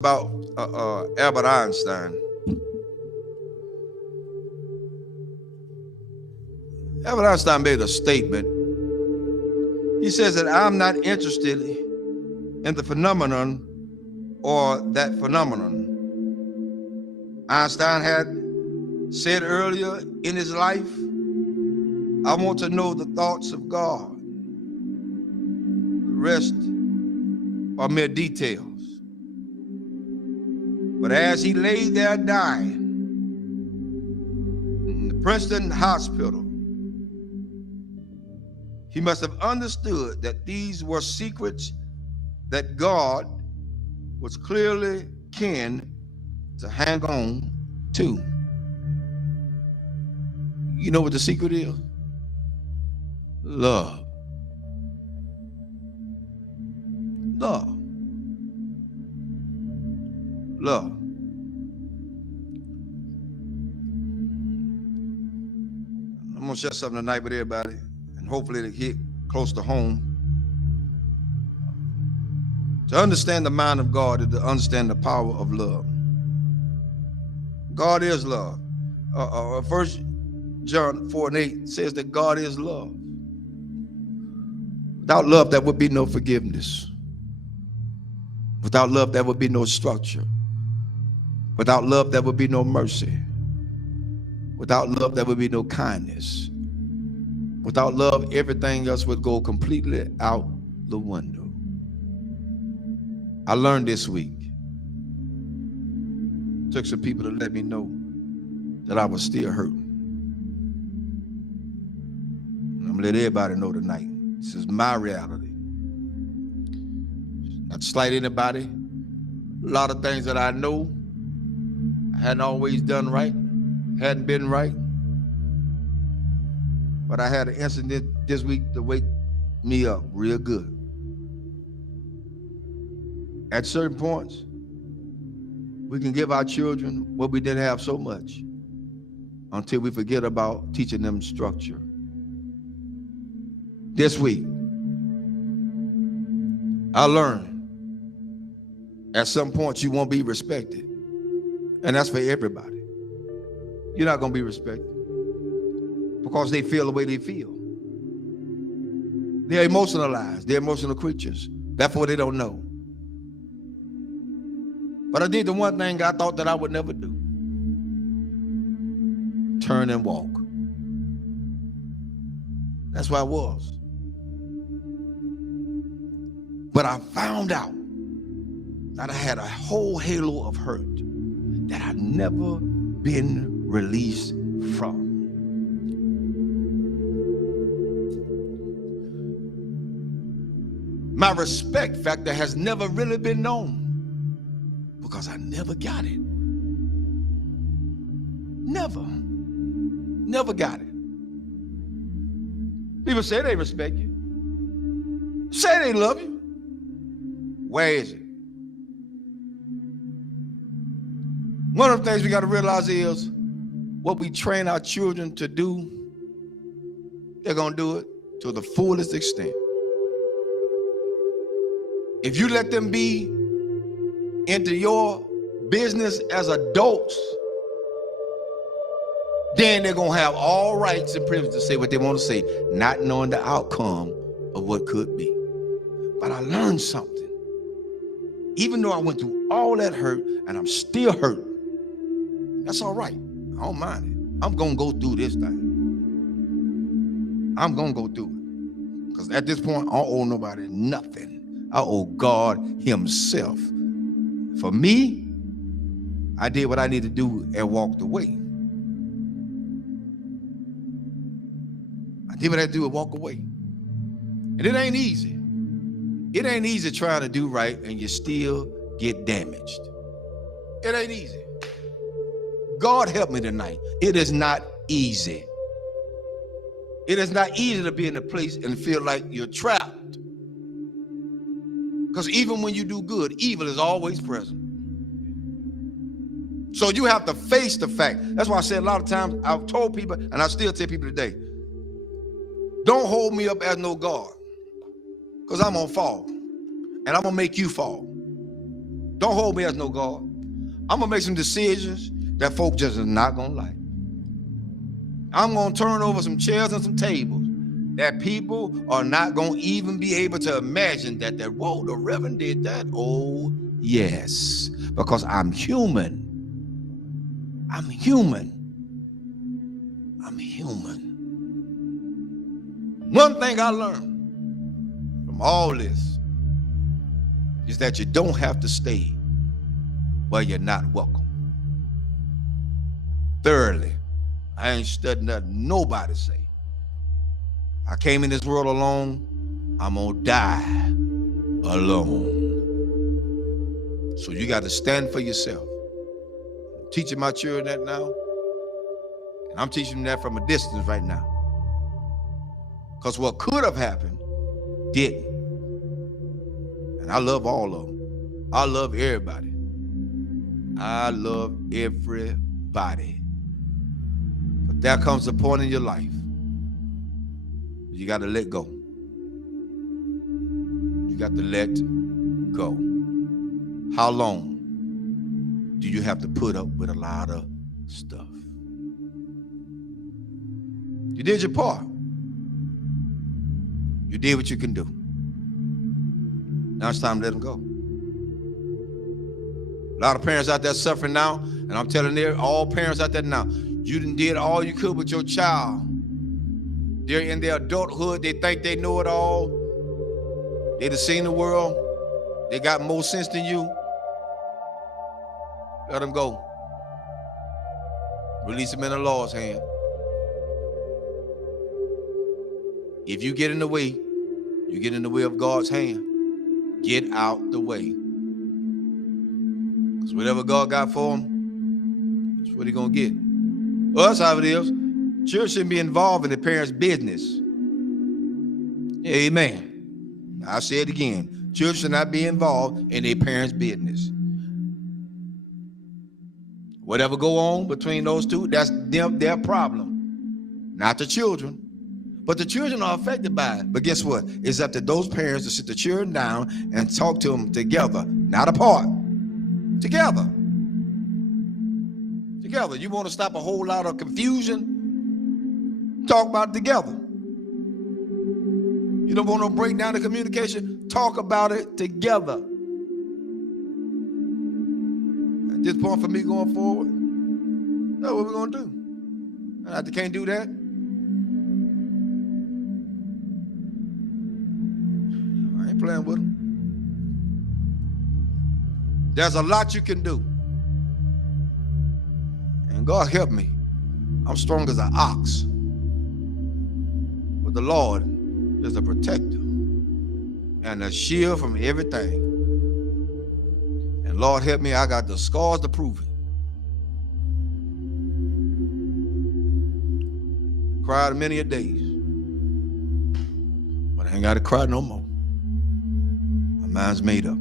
about Albert Einstein. Albert Einstein made a statement. He says that I'm not interested in the phenomenon or that phenomenon. Einstein had said earlier in his life, I want to know the thoughts of God. The rest are mere details. But as he lay there dying in the Princeton hospital, he must have understood that these were secrets that God was clearly keen to hang on to. You know what the secret is? Love. Love. Love. I'm going to share something tonight with everybody, and hopefully it'll hit close to home. To understand the mind of God is to understand the power of love. God is love. 1 John 4:8 says that God is love. Without love, there would be no forgiveness. Without love, there would be no structure. Without love, there would be no mercy. Without love, there would be no kindness. Without love, everything else would go completely out the window. I learned this week. Took some people to let me know that I was still hurting. And I'm gonna let everybody know tonight. This is my reality. Not to slight anybody. A lot of things that I know I hadn't always done right, hadn't been right. But I had an incident this week to wake me up real good. At certain points, we can give our children what we didn't have so much until we forget about teaching them structure. This week, I learned at some point you won't be respected. And that's for everybody. You're not going to be respected because they feel the way they feel. They're emotionalized. They're emotional creatures. Therefore, they don't know. But I did the one thing I thought that I would never do. Turn and walk. That's where I was. But I found out that I had a whole halo of hurt that I'd never been released from. My respect factor has never really been known because I never got it. Never got it. People say they respect you. Say they love you. Where is it? One of the things we got to realize is what we train our children to do, they're going to do it to the fullest extent. If you let them be into your business as adults, then they're going to have all rights and privileges to say what they want to say, not knowing the outcome of what could be. But I learned something. Even though I went through all that hurt and I'm still hurt, that's all right. I don't mind it. I'm going to go through this thing. I'm going to go through it. Because at this point, I don't owe nobody nothing. I owe God himself. For me, I did what I needed to do and walked away. I did what I had to do and walk away. And it ain't easy. It ain't easy trying to do right and you still get damaged. It ain't easy. God help me tonight. It is not easy. It is not easy to be in a place and feel like you're trapped. Because even when you do good, evil is always present. So you have to face the fact. That's why I said a lot of times, I've told people, and I still tell people today, don't hold me up as no God. Because I'm going to fall. And I'm going to make you fall. Don't hold me as no God. I'm going to make some decisions that folk just is not going to like. I'm going to turn over some chairs and some tables that people are not going to even be able to imagine that, whoa, the Reverend did that. Oh, yes, because I'm human. I'm human. I'm human. One thing I learned from all this is that you don't have to stay where you're not welcome. Thirdly, I ain't studying nothing nobody say. I came in this world alone. I'm gonna die alone. So you got to stand for yourself. I'm teaching my children that now, and I'm teaching them that from a distance right now. Because what could have happened didn't. And I love all of them. I love everybody. I love everybody. But there comes a point in your life you got to let go. You got to let go. How long do you have to put up with a lot of stuff? You did your part. You did what you can do. Now it's time to let them go. A lot of parents out there suffering now, and I'm telling all parents out there now, you done did all you could with your child. They're in their adulthood. They think they know it all. They done seen the world. They got more sense than you. Let them go. Release them in the Lord's hand. If you get in the way, you get in the way of God's hand. Get out the way. Because whatever God got for them, that's what he's going to get. Well, that's how it is. Children shouldn't be involved in the parents' business. Amen. I'll say it again. Children should not be involved in their parents' business. Whatever go on between those two, that's their problem. Not the children. But the children are affected by it. But guess what? It's up to those parents to sit the children down and talk to them together, not apart. Together. Together. You want to stop a whole lot of confusion? Talk about it together. You don't want to break down the communication? Talk about it together. At this point for me going forward, that's what we're going to do. And if they can't do that, I ain't playing with them. There's a lot you can do. And God help me. I'm strong as an ox. But the Lord is a protector and a shield from everything. And Lord help me, I got the scars to prove it. Cried many a days. But I ain't got to cry no more. My mind's made up.